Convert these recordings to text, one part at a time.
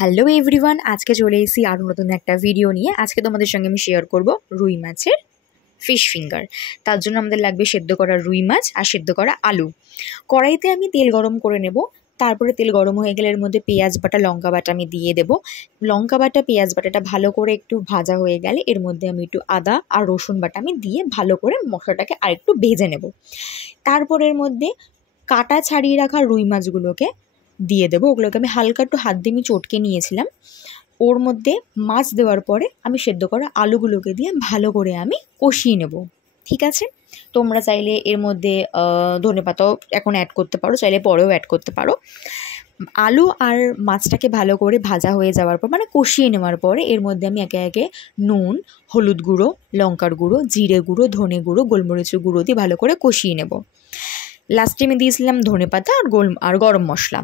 Hello everyone, আজকে চলে এসেছি আরও নতুন একটা ভিডিও নিয়ে। আজকে তোমাদের সঙ্গে আমি শেয়ার করব রুই মাছের ফিশ ফিঙ্গার। তার জন্য আমাদের লাগবে সেদ্ধ করা রুই মাছ আর সেদ্ধ করা আলু। কড়াইতে আমি তেল গরম করে নেব। তারপরে তেল গরম হয়ে গেলে এর মধ্যে পেঁয়াজ বাটা লঙ্কা বাটা আমি দিয়ে দেবো। লঙ্কা বাটা পেঁয়াজ বাটাটা ভালো করে একটু ভাজা হয়ে গেলে এর মধ্যে আমি একটু আদা আর রসুন বাটা আমি দিয়ে ভালো করে মশলাটাকে আরেকটু ভেজে নেব। তারপর এর মধ্যে কাটা ছাড়িয়ে রাখা রুই মাছগুলোকে দিয়ে দেবো। ওগুলোকে আমি হালকা একটু হাত দিয়ে আমি চটকে নিয়েছিলাম। ওর মধ্যে মাছ দেওয়ার পরে আমি সেদ্ধ করা আলুগুলোকে দিয়ে ভালো করে আমি কষিয়ে নেব। ঠিক আছে, তোমরা চাইলে এর মধ্যে ধনেপাতাও এখন অ্যাড করতে পারো, চাইলে পরেও অ্যাড করতে পারো। আলু আর মাছটাকে ভালো করে ভাজা হয়ে যাওয়ার পর মানে কষিয়ে নেওয়ার পরে এর মধ্যে আমি একে একে নুন, হলুদ গুঁড়ো, লঙ্কার গুঁড়ো, জিরে গুঁড়ো, ধনে গুঁড়ো, গোলমরিচের গুঁড়ো দিয়ে ভালো করে কষিয়ে নেব। লাস্টে আমি দিয়েছিলাম ধনেপাতা আর গরম মশলা।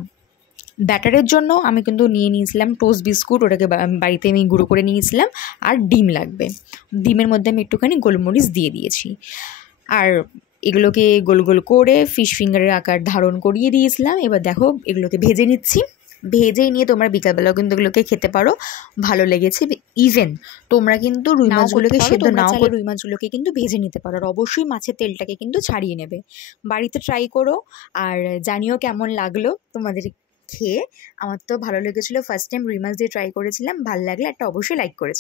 ব্যাটারের জন্য আমি কিন্তু নিয়ে নিয়েছিলাম টোস্ট বিস্কুট, ওটাকে বাড়িতে আমি গুঁড়ো করে নিয়েছিলাম। আর ডিম লাগবে, ডিমের মধ্যে আমি একটুখানি গোলমরিচ দিয়ে দিয়েছি। আর এগুলোকে গোল গোল করে ফিশ ফিঙ্গারের আকার ধারণ করিয়ে দিয়েছিলাম। এবার দেখো এগুলোকে ভেজে নিচ্ছি। ভেজেই নিয়ে তোমরা বিকালবেলাও কিন্তু এগুলোকে খেতে পারো, ভালো লেগেছে। ইভেন তোমরা কিন্তু রুই মাছগুলোকে সেদ্ধ নাও করে রুই মাছগুলোকে কিন্তু ভেজে নিতে পারো। আর অবশ্যই মাছের তেলটাকে কিন্তু ছাড়িয়ে নেবে। বাড়িতে ট্রাই করো আর জানিও কেমন লাগলো তোমাদের খেয়ে। আমার তো ভালো লেগেছিলো, ফার্স্ট টাইম রুই মাছ দিয়ে ট্রাই করেছিলাম। ভালো লাগলে একটা অবশ্যই লাইক করেছে।